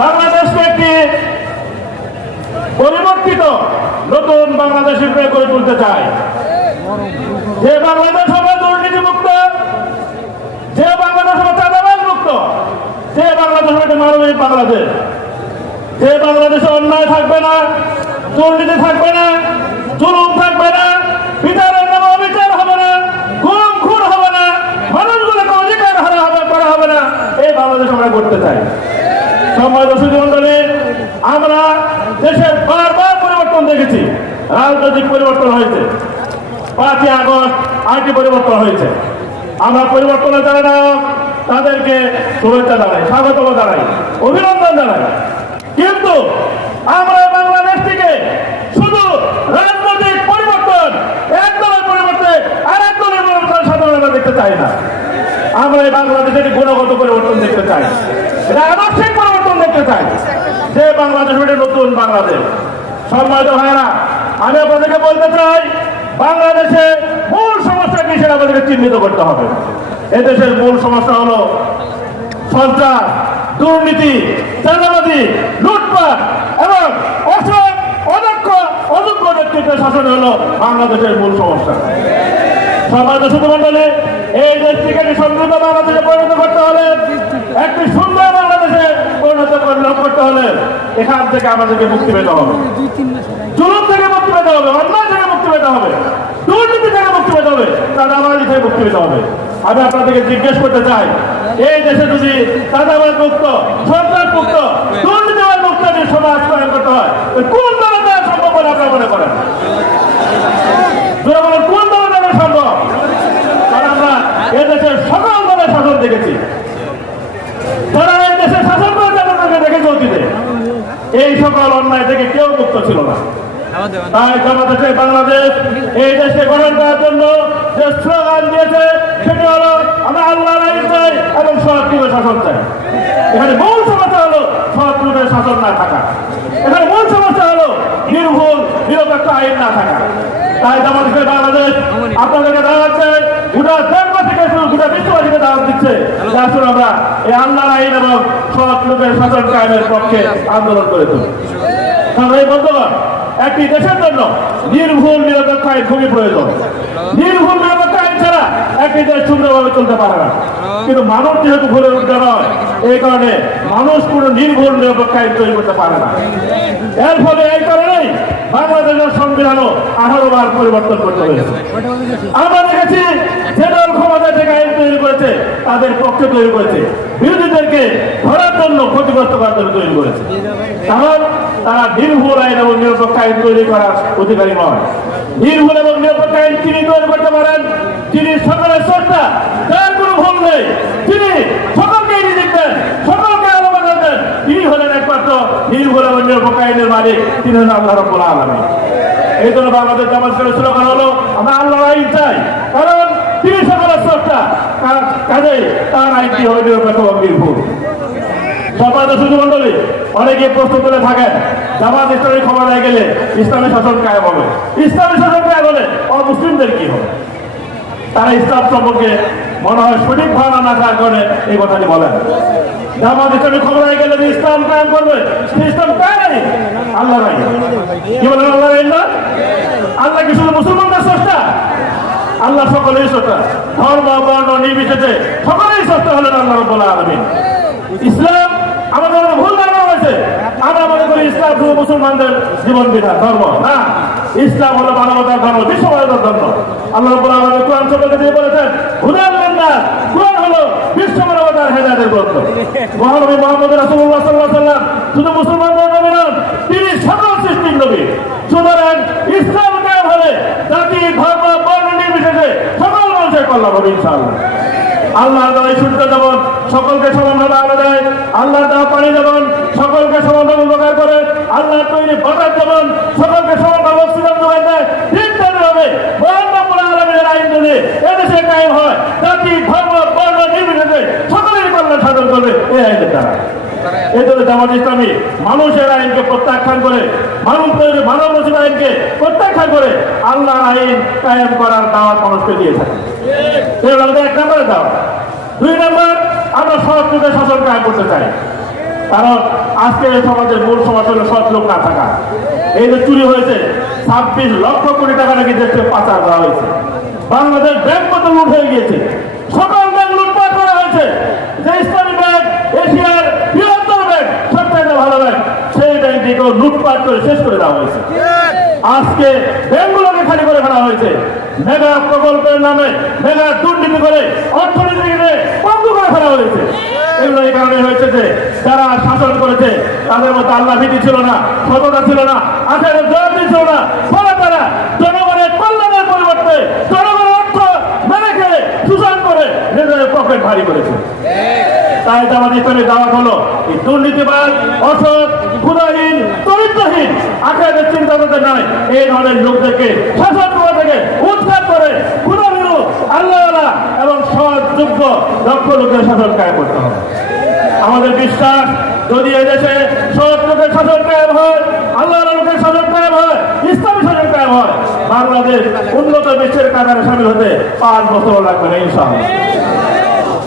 বাংলাদেশকে একটি পরিবর্তিত নতুন বাংলাদেশ হিসেবে করে তুলতে চায় যে বাংলাদেশ হবে দুর্নীতি মুক্ত যে বাংলাদেশ হবে চাঁদাবাজ মুক্ত যে বাংলাদেশ হবে মানবিক বাংলাদেশ। যে বাংলাদেশে অন্যায় থাকবে না, দুর্নীতি থাকবে না, জুলুম থাকবে না, বিচারের নামে অবিচার হবে না গুম খুন হবে না, মানুষগুলোকে অধিকার হারা হবে, করা হবে না, এই বাংলাদেশ আমরা করতে চাই। সময় দর্শক মন্ডলী আমরা দেশের বারবার পরিবর্তন দেখেছি। রাজনৈতিক পরিবর্তন হয়েছে। পাঁচই আগস্ট আইটি পরিবর্তন হয়েছে। আমরা পরিবর্তনের যারা নায়ক তাদেরকে শুভেচ্ছা জানাই স্বাগত জানাই, অভিনন্দন জানাই। কিন্তু আমরা বাংলাদেশ থেকে শুধু রাজনৈতিক পরিবর্তন এক দলের পরিবর্তে আর এক দলের পরিবর্তন সাধারণ আমরা দেখতে চাই না। আমরা এই বাংলাদেশে একটি গুণগত পরিবর্তন দেখতে চাই। এটা আদর্শিক পরিবর্তন দেখতে চাই। যে বাংলাদেশ একটা নতুন বাংলাদেশ। সম্মানিত ভাইরা আমি আপনাদেরকে বলতে চাই, বাংলাদেশে মূল সমস্যা কি সেটা আমাদেরকে চিহ্নিত করতে হবে। এদেশের মূল সমস্যা হলো সন্ত্রাস, দুর্নীতি, চাঁদাবাজি, লুটপাট এবং অসৎ, অদক্ষ, অযোগ্য নেতৃত্বের শাসন হলো বাংলাদেশের মূল সমস্যা। সমাজ শুধু মন্ডলে এই দেশটিকে সমৃদ্ধ বাংলাদেশে পরিণত করতে হলে একটি সুন্দর পরিণত পরিণত করতে হলে এখান থেকে আমাদেরকে মুক্তি পেতে হবে। জুলুম থেকে মুক্তি পেতে হবে, অন্যায় থেকে মুক্তি পেতে হবে, দুর্নীতি থেকে মুক্তি পেতে হবে চাঁদাবাজি থেকে মুক্তি পেতে হবে। আমি আপনাদেরকে জিজ্ঞেস করতে চাই, এই দেশে যদি চাঁদাবাজ মুক্ত, সন্ত্রাস মুক্ত দুর্নীতিবাজ মুক্ত যদি সমাজ করতে হয় কোন দেওয়া সম্ভব বলে আপনারা মনে করেন যারা বলেন কোন দলে দেওয়া সম্ভব কারণ আমরা এদেশের সকল দলের শাসন দেখেছি যারা এই দেশে শাসন করে তাদেরকে দেখেছি অতীতে এই সকল অন্যায় থেকে কেউ মুক্ত ছিল না। তাই বাংলাদেশে বাংলাদেশ এই দেশে গঠন করার জন্য যে স্লোগান দিয়েছে, সেটি হলো, আমরা আল্লাহ আইন চাই এবং সৎকৃত শাসন চাই। এখানে মূল সমস্যা হলো সৎকৃতের শাসন না থাকা। এখানে মূল সমস্যা হলো নির্ভুল, নিরপেক্ষ আইন না থাকা। তাই বাংলাদেশের বাংলাদেশ আপনাদেরকে দাঁড়াচ্ছে শুরু গোটা বিশ্ববাসীকে দাওয়াত দিচ্ছে। আসুন আমরা এই আইন এবং লোকের কায়েমের পক্ষে আন্দোলন করে তুলি বন্ধুগণ, একটি দেশের জন্য নির্ভুল নিরপেক্ষ আইন খুবই প্রয়োজন। নির্ভুল নিরপেক্ষ আইন ছাড়া একটি দেশ সুন্দরভাবে চলতে পারে না। কিন্তু মানুষ যেহেতু ভুলের উদ্যোগ নয় এই কারণে মানুষ কোনো নির্ভুল নিরপেক্ষ আইন তৈরি করতে পারে না। এর ফলে এই কারণেই বাংলাদেশের সংবিধানও আঠারো বার পরিবর্তন করতে হয়েছে। আমরা দেখেছি যে দল ক্ষমতা থেকে তৈরি করেছে, তাদের পক্ষে তৈরি করেছে। বিরোধীদেরকে ধরার জন্য ক্ষতিগ্রস্ত করার জন্য তৈরি করেছে। কারণ তারা নির্ভুল আইন এবং নিরপেক্ষ আইন তৈরি করার অধিকারী নয়। নির্ভুল এবং নিরপেক্ষ আইন তিনি তৈরি করতে পারেন, তিনি সকলের শ্রদ্ধা, যার কোনো ভুল নেই, তিনি সকলকে নিযুক্ত সকলকে দেন। তিনি হলেন একমাত্র নির্ভুল এবং নিরপেক্ষ আইনের মালিক, তিনি হলেন আল্লাহ রব্বুল আলমী এই জন্য বাংলাদেশ স্লোগান হলো, আমরা আল্লাহ আইন চাই। কারণ তিনি সকলের শ্রদ্ধা কাজে তার আইনটি এবং নির্ভুল। সমাজ সুযোগ মন্ডলী অনেকে প্রশ্ন করে থাকেন। জামাত ইসলামী ক্ষমতায় গেলে ইসলামী শাসন কায়েম হবে। ইসলামী শাসন কায়েম হলে অমুসলিমদের কি হবে? তারা ইসলাম সম্পর্কে মনে হয় সঠিক ধারণা না থাকার কারণে এই কথাটি বলেন। জামাত ইসলামী ক্ষমতায় গেলে যে ইসলাম কায়েম করবে ইসলাম কায় নাই। আল্লাহ নাই। কি বলেন, আল্লাহ আল্লাহ কি শুধু মুসলমানদের আল্লাহ ধর্ম বর্ণ নির্বিশেষে সকলেই স্রষ্টা হলেন আল্লাহ রব্বুল আলামিন। ইসলাম আমাদের ভুল ধারণা হয়েছে। আমরা মনে করি ইসলাম শুধু মুসলমানদের জীবন বিধান, ধর্ম। না, ইসলাম হলো মানবতার ধর্ম বিশ্ব মানবতার ধর্ম। আল্লাহ রব্বুল আলামিন কোরআন সম্পর্কে দিয়ে বলেছেন কোরআন হলো বিশ্ব মানবতার হেদায়েতের গ্রন্থ। মহানবী মুহাম্মদ রাসূলুল্লাহ সাল্লাল্লাহু আলাইহি ওয়াসাল্লাম শুধু মুসলমানদের নবী নন, তিনি সকল সৃষ্টির নবী। সুতরাং ইসলাম কায়েম হলে জাতি ধর্ম বর্ণ নির্বিশেষে কল্যাণ হবে ইনশাআল্লাহ। আল্লাহ দেওয়া এই সূর্য যেমন সকলকে সমানভাবে আলো দেয় আল্লাহ দেওয়া পানি যেমন সকলকে সমানভাবে উপকার করে আল্লাহ তৈরি বাতাস যেমন সকলকে সমানভাবে অক্সিজেন যোগান দেয়, ঠিক তেমনিভাবে মহানবুল আলমীর আইন যদি এদেশে কায়েম হয়, জাতি, ধর্ম, বর্ণ, নির্বিশেষে সকলের কল্যাণ সাধন করবে এই আইনের দ্বারা। ইসলামী মানুষের আইনকে প্রত্যাখ্যান করে মানব রচিত আইনকে প্রত্যাখ্যান করে আল্লাহ আইন কায়েম করার দাওয়াত মানুষকে দিয়ে থাকে। এক দুই নম্বর, আমরা শাসন করতে চাই। কারণ আজকে এই সমাজের মূল সমাজ হলো সৎ লোক না থাকা। এই যে চুরি হয়েছে, ছাব্বিশ লক্ষ কোটি টাকা নাকি দেশে পাচার করা হয়েছে। বাংলাদেশ ব্যাংক মতো লুট হয়ে গিয়েছে। সকল ব্যাংক লুটপাট করা হয়েছে। যে ইসলামী ব্যাংক এশিয়ার বৃহত্তর ব্যাংক সবচেয়ে ভালো ব্যাংক সেই লুটপাট করে শেষ করে দেওয়া হয়েছে। আজকে ব্যাংকগুলোকে খালি করে ফেলা হয়েছে। মেগা প্রকল্পের নামে, মেগা দুর্নীতি করে অর্থনীতিকে বন্ধ করে ফেলা হয়েছে। এগুলো এই কারণে হয়েছে যে, যারা শাসন করেছে, তাদের মধ্যে আল্লাহ ভীতি ছিল না, সততা ছিল না আখের জয়তি ছিল না। ফলে তারা জনগণের কল্যাণের পরিবর্তে জনগণের অর্থ মেরে খেয়ে শোষণ করে নিজেদের পকেট ভারী করেছে। তাই আমাদের দাওয়াত হলো। এই দুর্নীতিবাদ অসৎ ক্ষুদাহীন চরিত্রহীন আখেরাতের চিন্তা করতে নয় এই ধরনের লোকদেরকে শাসন করা থেকে উৎখাত করে ক্ষুদাহীন আল্লাহ এবং সৎ যোগ্য দক্ষ লোকের শাসন কায়ে করতে হবে। আমাদের বিশ্বাস, যদি এদেশে সৎ লোকের শাসন কায়েম হয় আল্লাহ লোকের শাসন কায়েম হয়, ইসলামী শাসন কায়েম হয়, বাংলাদেশ উন্নত বিশ্বের কাতারে সামিল হতে পাঁচ বছর লাগবে না, ইনশাআল্লাহ।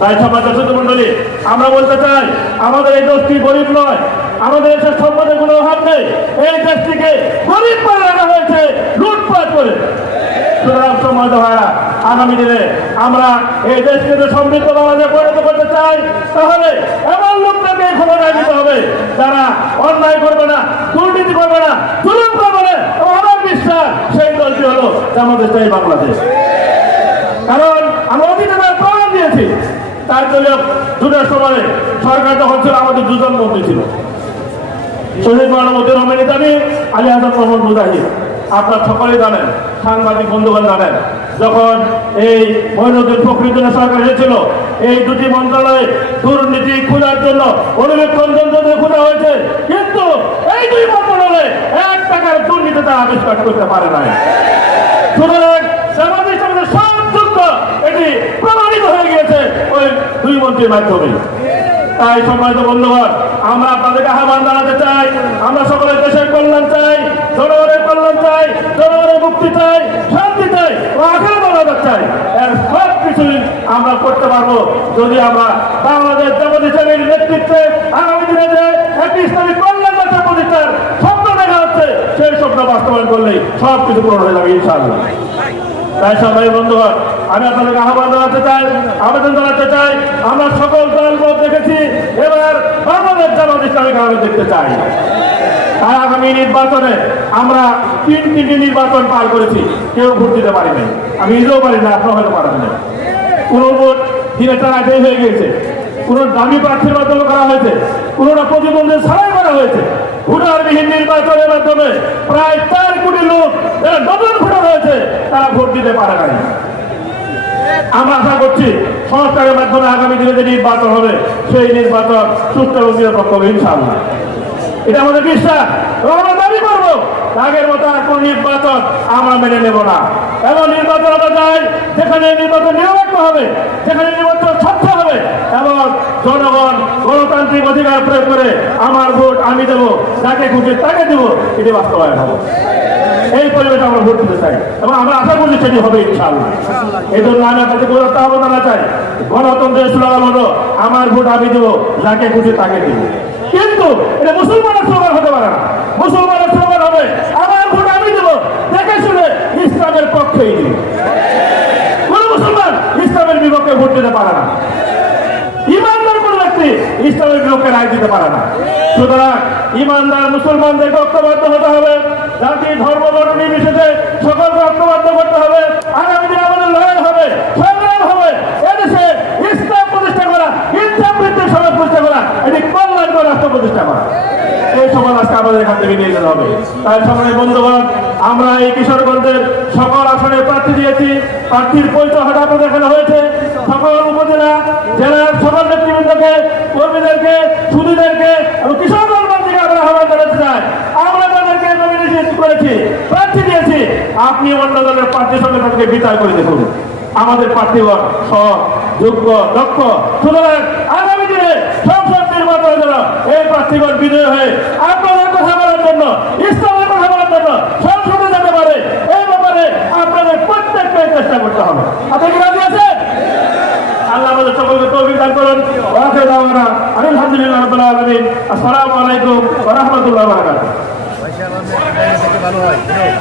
তাই সমাজ মন্ডলী, আমরা বলতে চাই, আমাদের এই দেশটি গরিব নয়, আমাদের দেশের সম্পদের কোনো অভাব নেই, এই দেশটিকে গরিব করে রাখা হয়েছে, লুটপাট করে। সুতরাং সমাজ ভাইরা, আগামী দিনে আমরা এই দেশকে যদি সমৃদ্ধ বাংলাদেশে পরিণত করতে চাই, তাহলে এমন লোকটাকে ক্ষমতায় দিতে হবে যারা অন্যায় করবে না, দুর্নীতি করবে না জুলুম করবে না আমার বিশ্বাস সেই দলটি হলো আমাদের চাই বাংলাদেশ। কারণ আমরা তার প্রমাণ দিয়েছি তার জন্য দুটার সময় সরকার যখন ছিল আমাদের দুজন মন্ত্রী ছিল। শহীদ মানবতী রহমান ইতামি আলী হাসান মোহাম্মদ মুজাহিদ। আপনার সকলেই জানেন, সাংবাদিক বন্ধুগণ জানেন, যখন এই মহিনুদ্দিন ফখরুদ্দিনের সরকার এসেছিল, এই দুটি মন্ত্রণালয়ে দুর্নীতি খোঁজার জন্য অনুবেক্ষণ যন্ত্র খোঁজা হয়েছে, কিন্তু এই দুই মন্ত্রণালয়ে এক টাকার দুর্নীতি তারা আবিষ্কার করতে পারে না সুতরাং সামাজিক সমাজের সব যুদ্ধ এটি প্রমাণিত হয়ে গিয়েছে ওই দুই মন্ত্রীর মাধ্যমে। তাই সম্মানিত বন্ধুগণ, আমরা আপনাদেরকে আহ্বান জানাতে চাই, আমরা সকলে দেশের কল্যাণ চাই, জনগণের কল্যাণ চাই, জনগণের মুক্তি চাই, শান্তি চাই চাই। এর সব কিছুই আমরা করতে পারব যদি আমরা বাংলাদেশ জামাতের নেতৃত্বে আগামী দিনে যে একটি ইসলামী কল্যাণ রাষ্ট্র প্রতিষ্ঠার স্বপ্ন দেখা হচ্ছে সেই স্বপ্ন বাস্তবায়ন সব কিছু পূরণ হয়ে যাবে, ইনশাআল্লাহ। তাই সবাই বন্ধুগণ, আমি আপনাদেরকে আহ্বান জানাতে চাই, আবেদন জানাতে চাই, আমরা সকল দল মত দেখেছি, এবার বাংলাদেশ জামাত ইসলামী কারণে দেখতে চাই। তাই আগামী নির্বাচনে আমরা তিন তিনটি নির্বাচন পার করেছি, কেউ ভোট দিতে পারি নাই। আমি নিজেও পারি না আপনার হয়তো পারেন না কোন ভোট দিনের তার আগেই হয়ে গিয়েছে। কোন দামি প্রার্থীর মাধ্যমে করা হয়েছে। কোনটা প্রতিবন্ধী ছাড়াই করা হয়েছে। ভোটারবিহীন নির্বাচনের মাধ্যমে প্রায় চার কোটি লোক নতুন ভোটার হয়েছে, তারা ভোট দিতে পারে নাই। আমরা আশা করছি সংস্কারের মাধ্যমে আগামী দিনে যে নির্বাচন হবে, সেই নির্বাচন সুস্থ এবং নিরপেক্ষ হবে, ইনশাআল্লাহ। এটা আমাদের বিশ্বাস, এবং আমরা দাবি করব আগের মতো আর কোন নির্বাচন আমরা মেনে নেব না। এবং নির্বাচন আমরা চাই, যেখানে নির্বাচন নিরপেক্ষ হবে, যেখানে নির্বাচন স্বচ্ছ হবে, এবং জনগণ গণতান্ত্রিক অধিকার প্রয়োগ করে আমার ভোট আমি দেবো, যাকে খুঁজে তাকে দেবো, এটি বাস্তবায়ন হবে। এই পরিবেশে আমরা ভোট দিতে চাই, এবং আমরা আশা করছি সেটি হবে ইনশাআল্লাহ। এই জন্য আমি আপনাদের গুরুত্ব আহ্বান চাই, গণতন্ত্রের হলো আমার ভোট আমি দেবো, যাকে খুশি তাকে দেবো। কিন্তু এটা মুসলমানের স্লোগান হতে পারে না। মুসলমানের স্লোগান হবে, আমার ভোট আমি দেবো। দেখে শুনে ইসলামের কোন মুসলমান ইসলামের বিপক্ষে ভোট দিতে পারে না। ইমানদার কোন ব্যক্তি ইসলামের বিপক্ষে রায় দিতে পারে না। সুতরাং ইমানদার মুসলমানদেরকে ঐক্যবদ্ধ হতে হবে, জাতি, ধর্ম, বর্ণ নির্বিশেষে সকলকে ঐক্যবদ্ধ করতে হবে। আগামী দিনে আমাদের লড়াই হবে এদেশে ইসলাম প্রতিষ্ঠা করা ইসলাম ভিত্তিক সমাজ প্রতিষ্ঠা করা এটি কল্যাণকর রাষ্ট্র প্রতিষ্ঠা করা এই সমাজ আজকে আমাদের এখান থেকে নিয়ে যেতে হবে। তাই সময় বন্ধুগণ, আমরা এই কিশোরগঞ্জের সকল আসনে প্রার্থী দিয়েছি। প্রার্থীর পরিচয় হঠাৎ দেখানো হয়েছে। সকল উপজেলা, জেলার সকল নেতৃবৃন্দকে কর্মীদেরকে সুদীদেরকে এবং কিশোরগঞ্জ মন্ত্রীকে আমরা আহ্বান জানাতে চাই। আমরা তাদেরকে নমিনেশন করেছি, প্রার্থী দিয়েছি। আপনি অন্য দলের প্রার্থীর সঙ্গে তাদেরকে বিচার করে দেখুন। আমাদের প্রার্থীগণ সৎ, যোগ্য, দক্ষ। সুতরাং আগামী দিনে সংসদ নির্বাচনের জন্য এই প্রার্থীগণ বিজয় হয়ে বলার জন্য ইসলামের কথা বলার জন্য সংসদে যেতে পারে। এই ব্যাপারে আপনাদের প্রত্যেককে চেষ্টা করতে হবে। আপনি কি রাজি আছেন? আল্লাহ আমাদের সকলকে তৌফিক দান করুন। আলহামদুলিল্লাহ রাব্বিল আলমিন। আসসালামু আলাইকুম হয়।